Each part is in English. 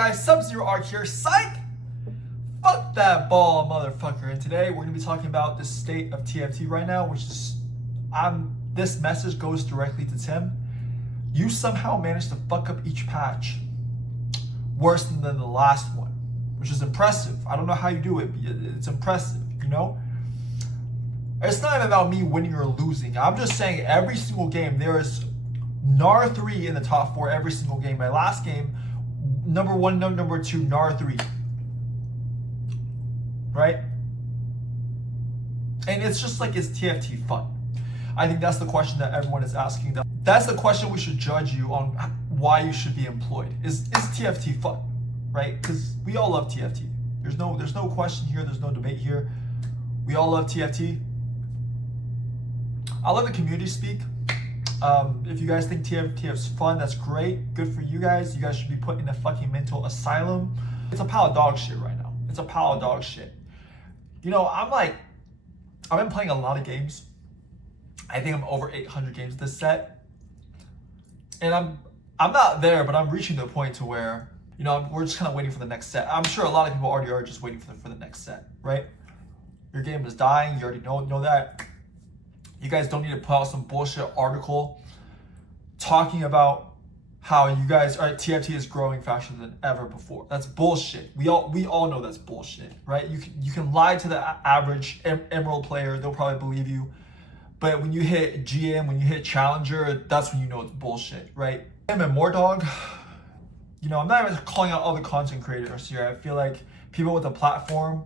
guys? Sub-Zero Arc here. Psych! Fuck that ball, motherfucker. And today we're gonna be talking about the state of TFT right now, which is, this message goes directly to Tim. You somehow managed to fuck up each patch worse than the last one, which is impressive. I don't know how you do it, but it's impressive, you know? It's not even about me winning or losing. I'm just saying every single game, there is NAR 3 in the top 4 every single game. My last game, number 1, number 2, NAR 3. Right? And it's just like, is TFT fun? I think that's the question that everyone is asking. That's the question we should judge you on why you should be employed. Is TFT fun? Right? Because we all love TFT. There's no question here. There's no debate here. We all love TFT. I'll let the community speak. If you guys think TFT is fun, that's great. Good for you guys. You guys should be put in a fucking mental asylum. It's a pile of dog shit right now. It's a pile of dog shit. You know, I've been playing a lot of games. I think I'm over 800 games this set. And I'm not there, but I'm reaching the point to where, you know, we're just kind of waiting for the next set. I'm sure a lot of people already are just waiting for the next set, right? Your game is dying. You already know that. You guys don't need to put out some bullshit article talking about how you guys TFT is growing faster than ever before. That's bullshit. We all know that's bullshit, right? You can lie to the average Emerald player, they'll probably believe you. But when you hit GM, when you hit Challenger, that's when you know it's bullshit, right? And Mordog, you know, I'm not even calling out all the content creators here. I feel like people with a platform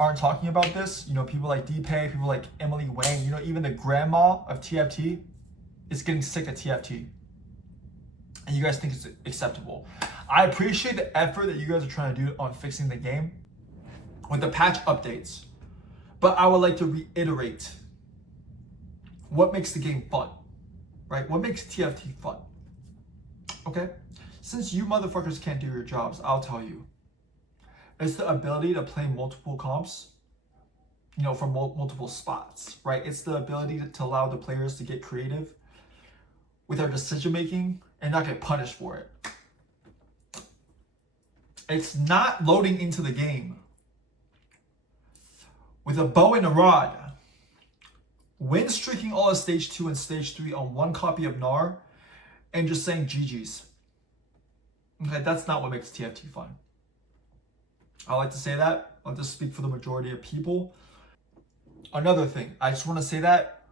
aren't talking about this. You know, people like DPay, people like Emily Wang, you know, even the grandma of TFT is getting sick of TFT. And you guys think it's acceptable. I appreciate the effort that you guys are trying to do on fixing the game with the patch updates. But I would like to reiterate what makes the game fun, right? What makes TFT fun? Okay? Since you motherfuckers can't do your jobs, I'll tell you. It's the ability to play multiple comps, you know, from multiple spots, right? It's the ability to allow the players to get creative with their decision making and not get punished for it. It's not loading into the game with a bow and a rod, win streaking all of stage 2 and stage 3 on one copy of NAR and just saying GG's. Okay, that's not what makes TFT fun. I like to say that. I'll just speak for the majority of people. Another thing, I just want to say that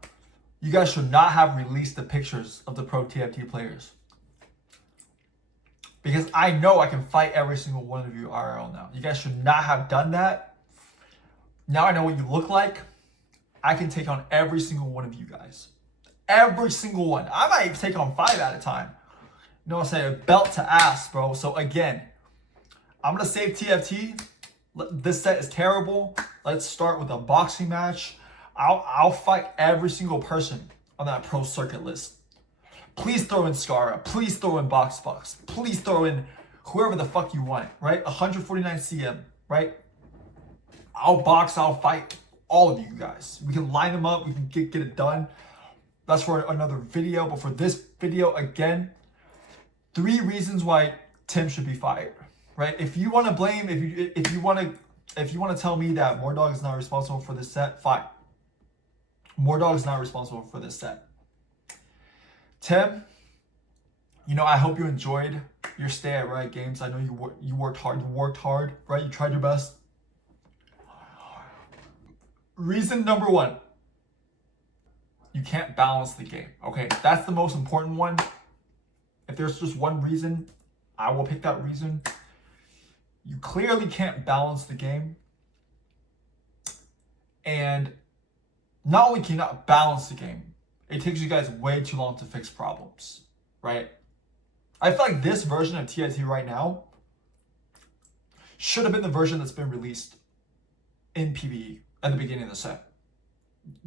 you guys should not have released the pictures of the pro TFT players. Because I know I can fight every single one of you IRL now. You guys should not have done that. Now I know what you look like. I can take on every single one of you guys. Every single one. I might take on 5 at a time. You know what I'm saying? Belt to ass, bro. So again, I'm going to save TFT. This set is terrible. Let's start with a boxing match. I'll fight every single person on that pro circuit list. Please throw in Scara. Please throw in Box. Please throw in whoever the fuck you want, right? 149 CM, right? I'll box, I'll fight all of you guys. We can line them up. We can get it done. That's for another video. But for this video, again, 3 reasons why Tim should be fired. Right? If you want to blame, if you want to tell me that Mordog is not responsible for this set, fine. Mordog is not responsible for this set. Tim, you know, I hope you enjoyed your stay at Riot Games. I know you worked hard, right? You tried your best. Reason number 1, you can't balance the game. Okay, that's the most important one. If there's just one reason, I will pick that reason. You clearly can't balance the game. And not only can you not balance the game, it takes you guys way too long to fix problems, right? I feel like this version of TFT right now should have been the version that's been released in PvE at the beginning of the set.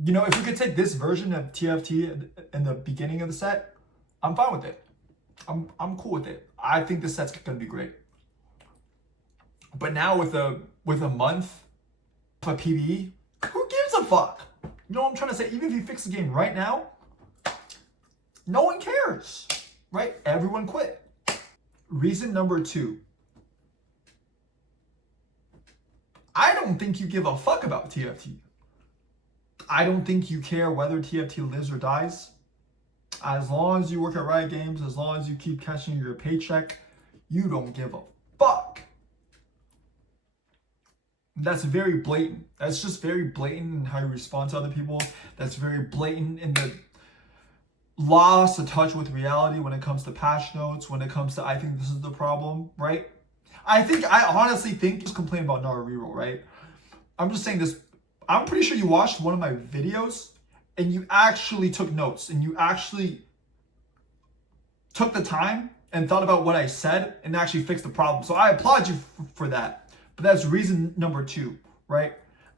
You know, if you could take this version of TFT in the beginning of the set, I'm fine with it. I'm cool with it. I think this set's gonna be great. But now with a month of PvE, who gives a fuck? You know what I'm trying to say? Even if you fix the game right now, no one cares, right? Everyone quit. Reason number 2, I don't think you give a fuck about TFT. I don't think you care whether TFT lives or dies. As long as you work at Riot Games, as long as you keep catching your paycheck, you don't give a fuck. That's very blatant. That's just very blatant in how you respond to other people. That's very blatant in the loss of touch with reality when it comes to patch notes, when it comes to, I think this is the problem, right? I honestly think, just complain about Naruto reroll, right? I'm just saying this, I'm pretty sure you watched one of my videos and you actually took notes and you actually took the time and thought about what I said and actually fixed the problem. So I applaud you for that. But that's reason number 2, right?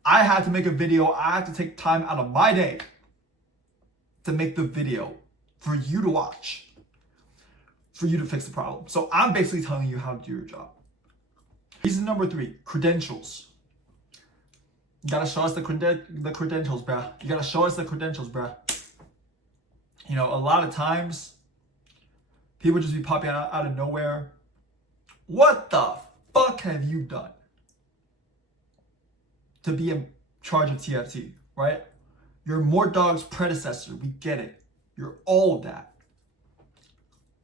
I had to make a video. I had to take time out of my day to make the video for you to watch, for you to fix the problem. So I'm basically telling you how to do your job. Reason number 3, credentials. You gotta show us the credentials, bruh. You gotta show us the credentials, bruh. You know, a lot of times, people just be popping out of nowhere. What the fuck have you done to be in charge of TFT, right? You're Mortdog's predecessor. We get it. You're all of that.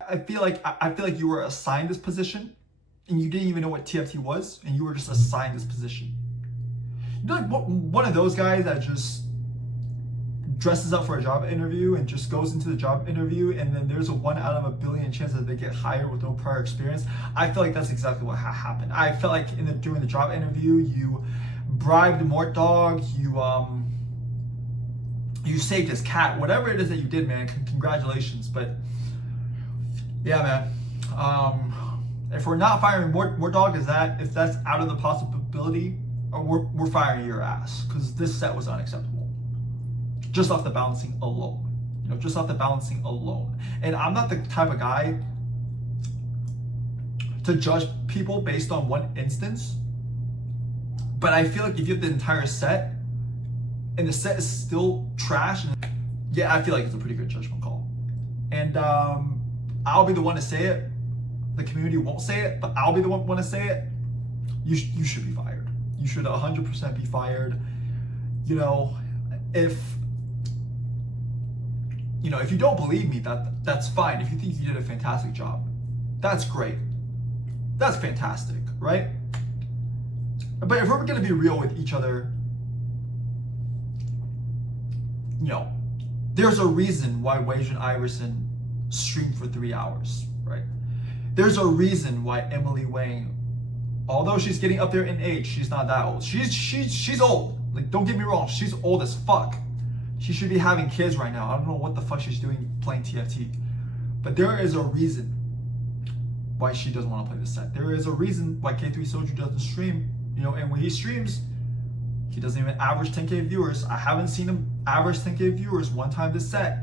I feel like you were assigned this position and you didn't even know what TFT was, and you were just assigned this position. You're like one of those guys that just dresses up for a job interview and just goes into the job interview, and then there's a 1 out of a billion chance that they get hired with no prior experience. I feel like that's exactly what happened. I felt like during the job interview, you bribed Mortdog, you saved his cat, whatever it is that you did, man. Congratulations. But yeah, man. If we're not firing Mortdog, if that's out of the possibility, we're firing your ass, because this set was unacceptable. Just off the balancing alone. You know, just off the balancing alone. And I'm not the type of guy to judge people based on one instance. But I feel like if you have the entire set and the set is still trash, yeah, I feel like it's a pretty good judgment call. And I'll be the one to say it. The community won't say it, but I'll be the one to say it. You should be fired. You should 100% be fired. You know, if you don't believe me, that's fine. If you think you did a fantastic job, that's great. That's fantastic, right? But if we're gonna be real with each other, you know, there's a reason why Wajan Iverson streamed for 3 hours, right? There's a reason why Emily Wang, although she's getting up there in age, she's not that old. She's old. Like, don't get me wrong, she's old as fuck. She should be having kids right now. I don't know what the fuck she's doing playing TFT. But there is a reason why she doesn't want to play this set. There is a reason why K3 Soju doesn't stream. You know, and when he streams, he doesn't even average 10K viewers. I haven't seen him average 10K viewers one time this set.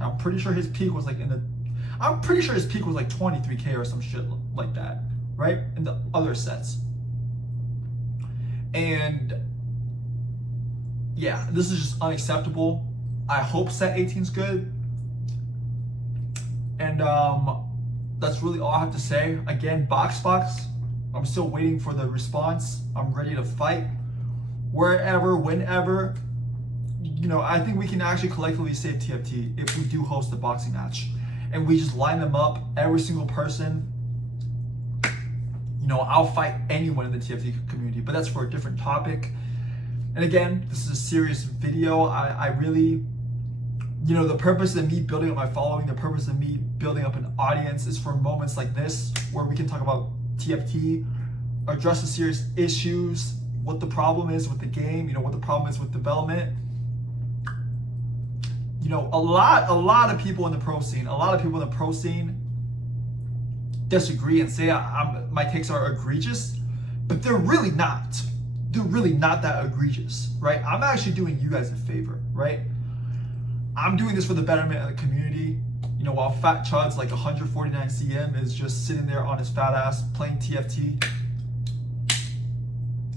I'm pretty sure his peak was like 23K or some shit like that, right? In the other sets. And yeah, this is just unacceptable. I hope set 18's good. And that's really all I have to say. Again, Box, I'm still waiting for the response. I'm ready to fight wherever, whenever. You know, I think we can actually collectively save TFT if we do host a boxing match. And we just line them up, every single person. You know, I'll fight anyone in the TFT community, but that's for a different topic. And again, this is a serious video. I really, you know, the purpose of me building up my following, the purpose of me building up an audience is for moments like this where we can talk about TFT, address the serious issues, what the problem is with the game, you know, what the problem is with development. You know, a lot of people in the pro scene, disagree and say my takes are egregious, but they're really not. They're really not that egregious, right? I'm actually doing you guys a favor, right? I'm doing this for the betterment of the community. You know, while Fat Chud's like 149 cm is just sitting there on his fat ass playing TFT.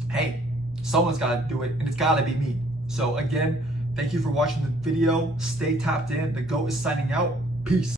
Hey, someone's got to do it, and it's got to be me. So again, thank you for watching the video. Stay tapped in. The GOAT is signing out. Peace.